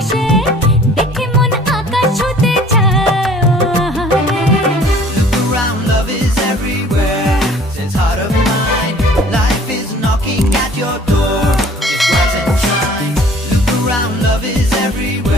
ভাসে দেখে মন আকাশ ছুঁতে চায় ও আহারে। Look around, love is everywhere. It's heart of mine. Life is knocking at your door. Just rise and shine. Look around, love is everywhere.